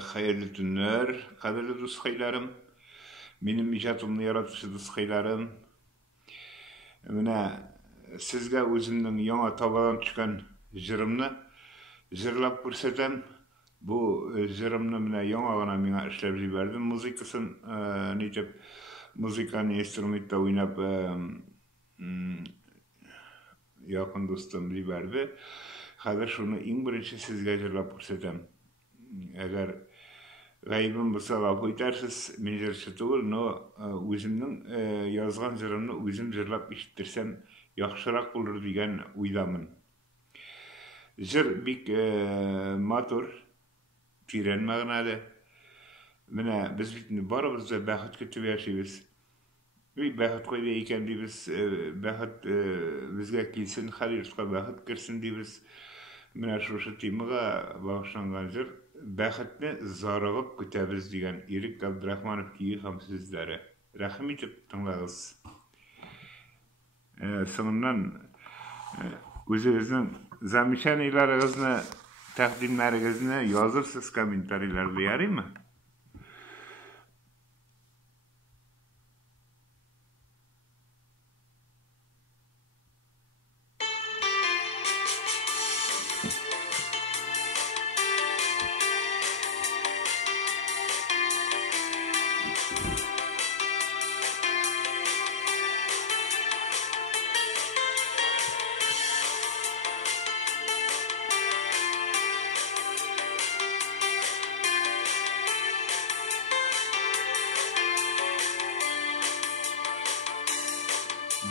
Hayırlı günler, kadirli dostlarım. Benim icatımni yaratıcı dostlarım. Mine sizge özümnün yana tabadan çıkan jırımni jırlap ko'rsatam. Bu jırımni mine yana gana menge ishlab jiberdim. Muzikaсын nechep muzikani instrumentda o'ynab yaqin do'stim jiberdi. Hozir shuni eng birinchi sizga jırlap ko'rsatam. Agar gaybim bo'lsa laf aytarsiz, men jırchi tugul, no o'zimning yozgan jırımni o'zim jırlap eshittirsam yaxshiroq bo'lar degan o'ydaman. Jır bik motor, teran ma'noda. Mana biz baribizda baxt kutib yashaymiz. Baxt qo'ydi ekan deymiz, baxt bizga kelsin, har yerga baxt kirsin deymiz. Mana shu temaga bag'ishlangan jır baxtni zorig'ib kutamiz degan Erik Abdurahmonovning ham so'zlari. Rahim etib tinglaysiz. So'ngan o'zingizning zamishanilaringizni, taqdimlaringizni yozirsiz kommentariyalarda, yaraymi?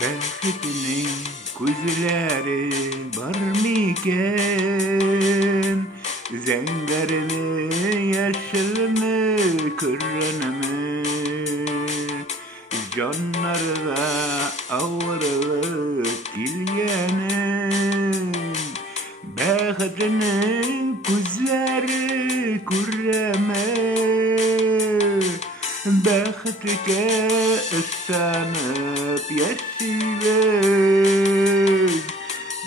Baxtning ko'zlari bormikan, zanglarini yashilmi ko'rinami, jonlarga og'irlik kelganin, baxtning ko'zlari ko'rami. Baxtga ishonib yashaymiz,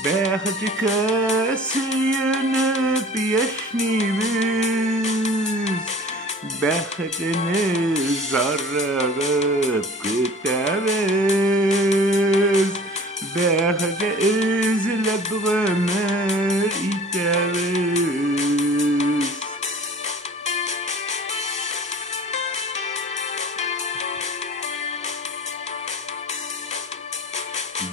baxtga suyunib yashnaymiz, baxtni zorig'ib kutamiz, baxt izlab umr etamiz.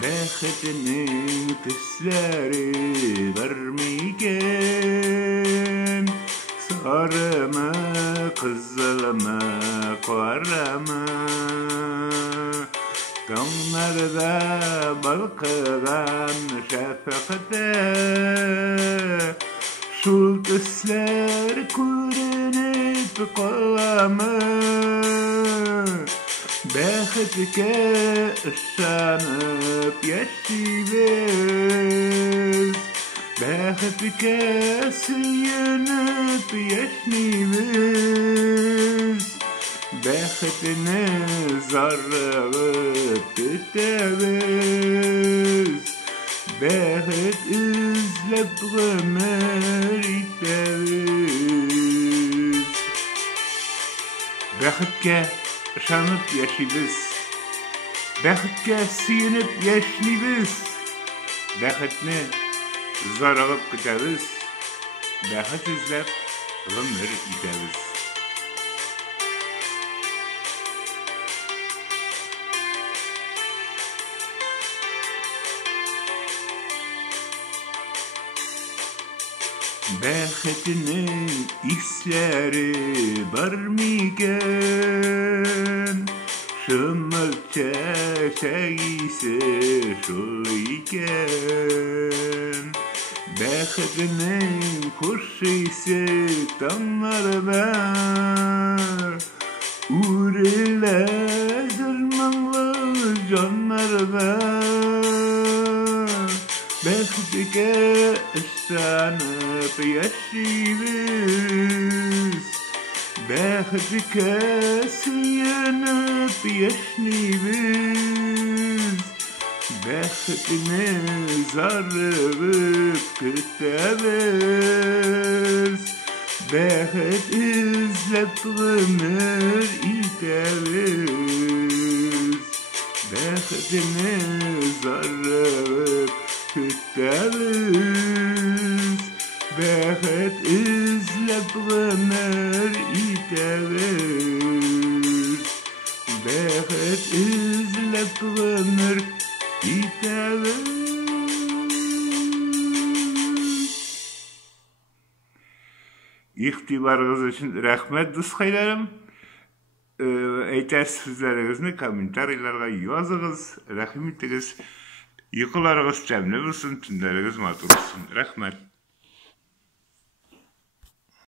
Baxtning tuslari bormikan, sarimi, qizilmi, qorami, tonglarda balqigan shafaqda shul tuslar ko'rinib qolami. Baxtga ishonib yashaymiz, baxtga suyunib yashnaymiz, baxtni zorig'ib kutamiz, baxt izlab umr etamiz. Baxtga ishonib yashaymiz, baxtga suyunib yashnaymiz, baxtni zorig'ib kutamiz, baxt izlab umr etamiz. Baxtning islari bormikan, shumilcha chagisi shul ekan, baxtning xushisi tonglarda o'rilar ming'li jonlarda, baxtga ishonib yashaymiz, baxtga suyunib yashnaymiz, baxtni zorig'ib kutamiz, Бәхет ізлеп ғұмыр итәбіз, бәхетіміз арығып күттәбіз. Бәхет ізлеп ғұмыр итәбіз, бәхет ізлеп ғұмыр итәбіз. İxtibarınız için rəhmət dostlarım. Aytasiz sizlərinizni kommentariyalarga yazığız, rəhim etiniz. Yuxularınız təmin olsun, tünləriniz matur olsun. Rəhmət.